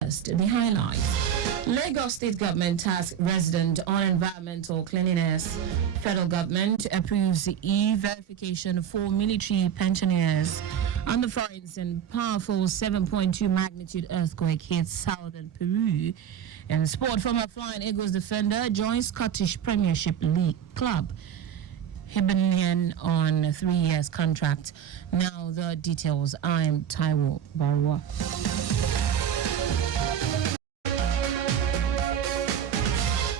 The highlights. Lagos State Government tasks resident on environmental cleanliness. Federal government approves e-verification for military pensioners. On the foreign scene, powerful 7.2 magnitude earthquake hits southern Peru. In sport, former Flying Eagles defender joins Scottish Premiership League club. Hibernian on 3 years contract. Now the details. I'm Taiwo Baruwa.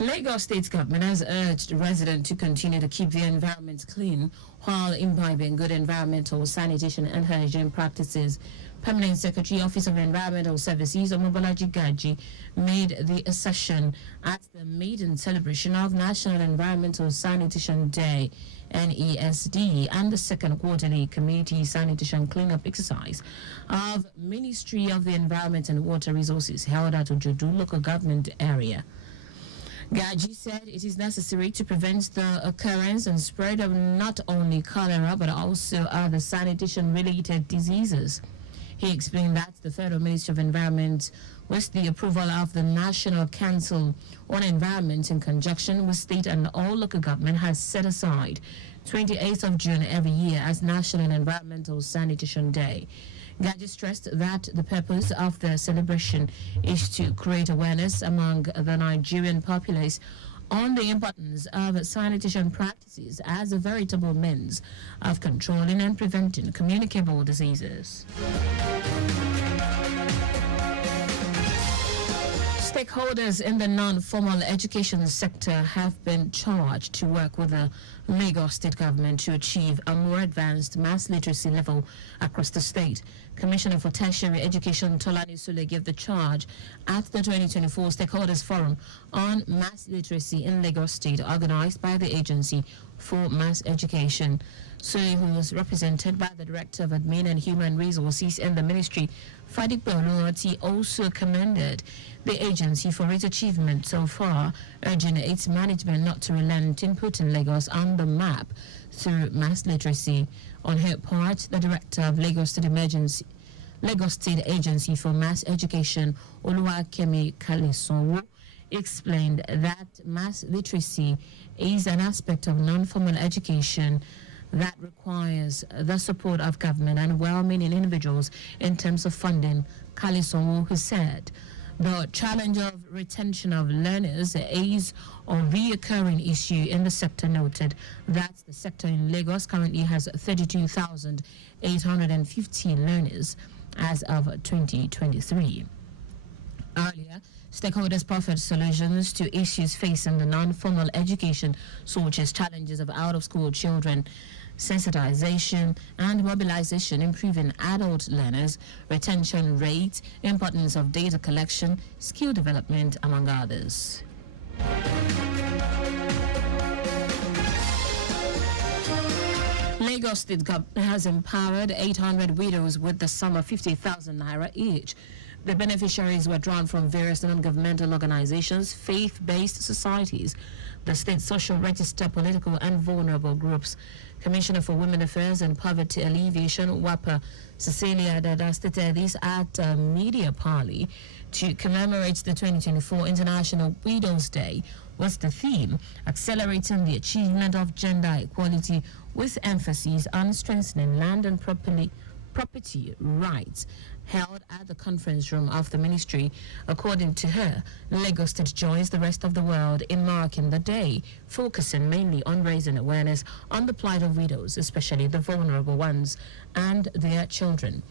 Lagos State Government has urged residents to continue to keep their environments clean while imbibing good environmental sanitation and hygiene practices. Permanent Secretary, Office of Environmental Services, Omobolaji Gaji, made the assertion at the maiden celebration of National Environmental Sanitation Day, NESD, and the second quarterly community sanitation cleanup exercise of Ministry of the Environment and Water Resources held at Ojodu local government area. Gaji said it is necessary to prevent the occurrence and spread of not only cholera but also other sanitation-related diseases. He explained that the Federal Ministry of Environment, with the approval of the National Council on Environment in conjunction with state and all local government, has set aside 28th of June every year as National Environmental Sanitation Day. Gaji stressed that the purpose of the celebration is to create awareness among the Nigerian populace on the importance of sanitation practices as a veritable means of controlling and preventing communicable diseases. Stakeholders in the non-formal education sector have been charged to work with the Lagos State Government to achieve a more advanced mass literacy level across the state. Commissioner for Tertiary Education Tolani Sule gave the charge at the 2024 Stakeholders Forum on Mass Literacy in Lagos State, organized by the Agency for Mass Education. Sule, who was represented by the Director of Admin and Human Resources in the Ministry, Fadik Belluati, also commended the agency for its achievement so far, urging its management not to relent in putting Lagos on the map through mass literacy. On her part, the Director of Lagos State Agency for Mass Education, Oluwakemi Kalesonwo, explained that mass literacy is an aspect of non-formal education that requires the support of government and well-meaning individuals in terms of funding. Kalesonwo, who said the challenge of retention of learners is a reoccurring issue in the sector, noted that the sector in Lagos currently has 32,850 learners as of 2023. Earlier, stakeholders proffered solutions to issues facing the non-formal education, such as challenges of out-of-school children, sensitization and mobilization, improving adult learners, retention rates, importance of data collection, skill development, among others. Lagos State Government has empowered 800 widows with the sum of 50,000 naira each. The beneficiaries were drawn from various non-governmental organizations, faith-based societies, the state social register, political and vulnerable groups. Commissioner for Women Affairs and Poverty Alleviation, WAPA, Cecilia Dada, stated this at a media parley to commemorate the 2024 International Widows' Day, with the theme accelerating the achievement of gender equality with emphasis on strengthening land and property rights, held at the conference room of the ministry. According to her, Lagos State joins the rest of the world in marking the day, focusing mainly on raising awareness on the plight of widows, especially the vulnerable ones, and their children.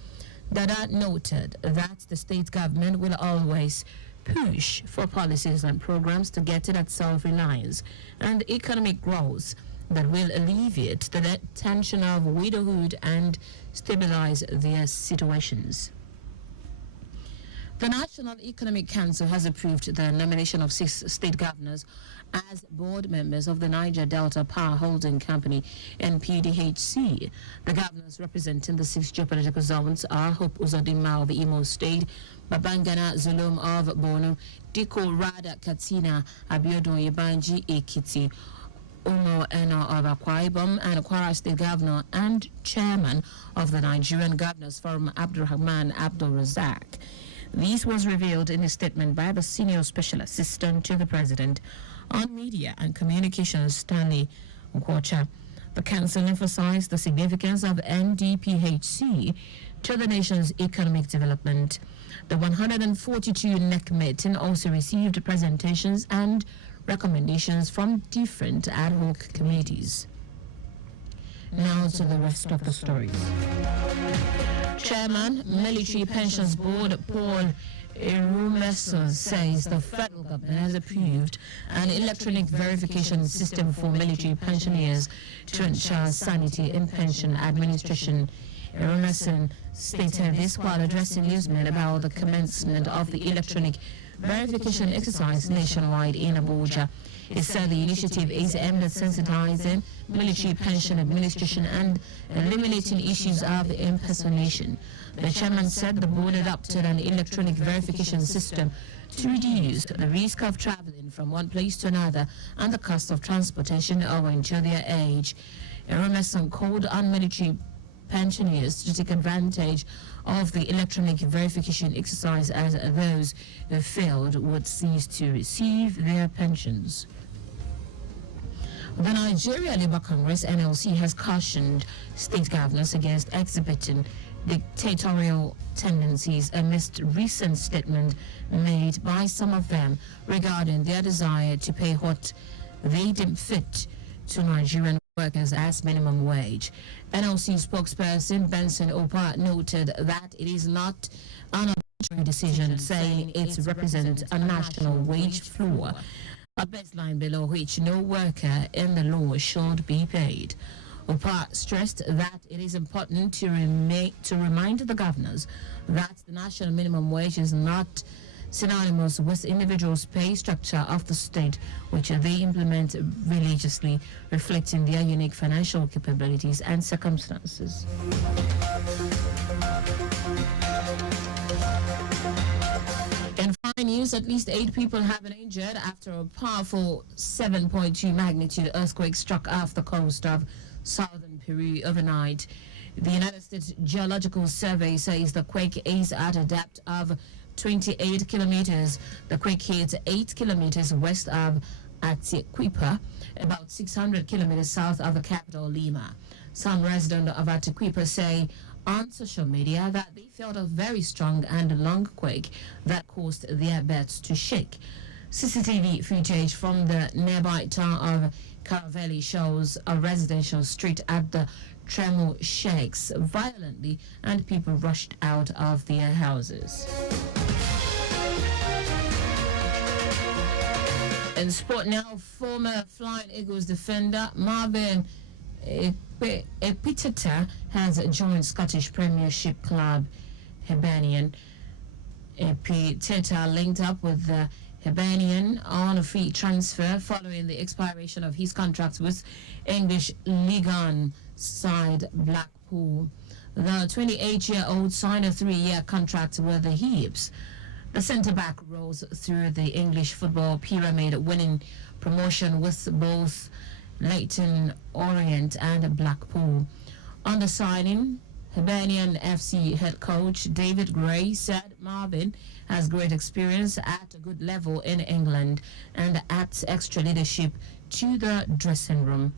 Dada noted that the state government will always push for policies and programs to get it at self-reliance and economic growth that will alleviate the tension of widowhood and stabilize their situations. The National Economic Council has approved the nomination of 6 state governors as board members of the Niger Delta Power Holding Company, NPDHC. The governors representing the 6 geopolitical zones are Hope Uzodinma of Imo State, Babangana Zulum of Borno, Diko Rada Katina Abiodun Yebanji Ekiti, Umo Eno of Akwa Ibom, and Kwara State Governor and Chairman of the Nigerian Governors Forum, Abdulrahman Abdul Razak. This was revealed in a statement by the Senior Special Assistant to the President on Media and Communications, Stanley Nkwocha. The Council emphasized the significance of NDPHC to the nation's economic development. The 142 NEC meeting also received presentations and recommendations from different ad hoc committees. Now to the rest of the stories. Chairman, Military Pensions Board Paul Erumeso says the federal government has approved an electronic verification system for military pensioners to ensure sanity in pension administration. Erumeso stated this while addressing newsmen about the commencement of the electronic verification exercise nationwide in Abuja. He said the initiative is aimed at sensitizing military pension administration and eliminating issues of impersonation. The chairman said the board adopted an electronic verification system to reduce the risk of traveling from one place to another and the cost of transportation owing to their age. Erumeso called on military pensioners to take advantage of the electronic verification exercise as those who failed would cease to receive their pensions. The Nigeria Labour Congress (NLC) has cautioned state governors against exhibiting dictatorial tendencies amidst recent statements made by some of them regarding their desire to pay what they deem fit to Nigerian workers as minimum wage. NLC spokesperson Benson Opa noted that it is not an arbitrary decision, saying it represents a national wage floor, a baseline below which no worker in the law should be paid. Opa stressed that it is important to remind the governors that the national minimum wage is not synonymous with individuals' pay structure of the state, which they implement religiously, reflecting their unique financial capabilities and circumstances. In fine news, at least 8 people have been injured after a powerful 7.2 magnitude earthquake struck off the coast of southern Peru overnight. The United States Geological Survey says the quake is at a depth of 28 kilometers. The quake hit 8 kilometers west of Atiquipa, about 600 kilometers south of the capital, Lima. Some residents of Atiquipa say on social media that they felt a very strong and long quake that caused their beds to shake. CCTV footage from the nearby town of Caravelli shows a residential street at the tremor shakes violently and people rushed out of their houses. In sport now, former Flying Eagles defender Marvin Epiteta has joined Scottish Premiership club Hibernian. Epiteta linked up with the Hibernian on a free transfer following the expiration of his contract with English League One side Blackpool. The 28-year-old signed a 3-year contract with the Hibs. The centre-back rose through the English football pyramid, winning promotion with both Leyton Orient and Blackpool. On the signing, Hibernian FC head coach David Gray said Marvin has great experience at a good level in England and adds extra leadership to the dressing room.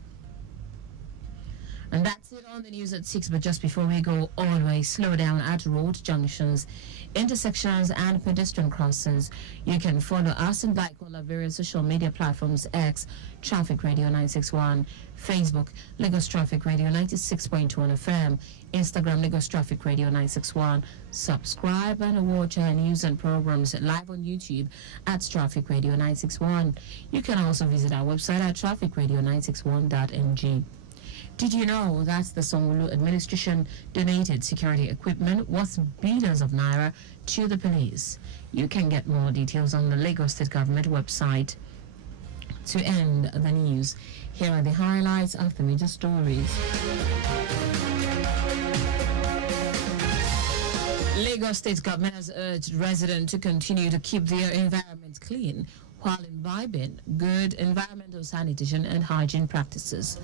And that's it on the news at 6, but just before we go, always slow down at road junctions, intersections and pedestrian crossings. You can follow us and like all our various social media platforms: X, Traffic Radio 961, Facebook, Lagos Traffic Radio 96.1 FM, Instagram, Lagos Traffic Radio 961. Subscribe and watch our news and programs live on YouTube at Traffic Radio 961. You can also visit our website at trafficradio961.ng. Did you know that the Sanwo-Olu administration donated security equipment worth billions of naira to the police? You can get more details on the Lagos State Government website. To end the news, here are the highlights of the major stories. Lagos State Government has urged residents to continue to keep their environment clean, while imbibing good environmental sanitation and hygiene practices.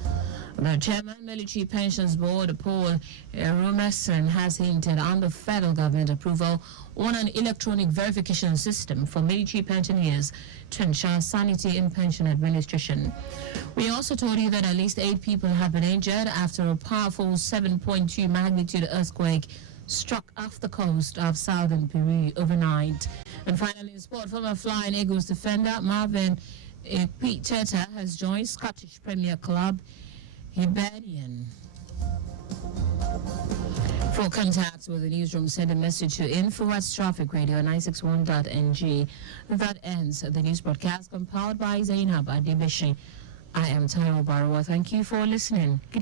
The chairman, Military Pensions Board, Paul Rumerson, has hinted on the federal government approval on an electronic verification system for military pensioners to ensure sanity in pension administration. We also told you that at least 8 people have been injured after a powerful 7.2 magnitude earthquake struck off the coast of southern Peru overnight. And finally, in sport, former Flying Eagles defender Marvin Piteta has joined Scottish Premier Club Hibernian. For contacts with the newsroom, send a message to info@trafficradio961.ng. That ends the news broadcast compiled by Zainab Adebishi. I am Taiwo Baruwa. Thank you for listening. Good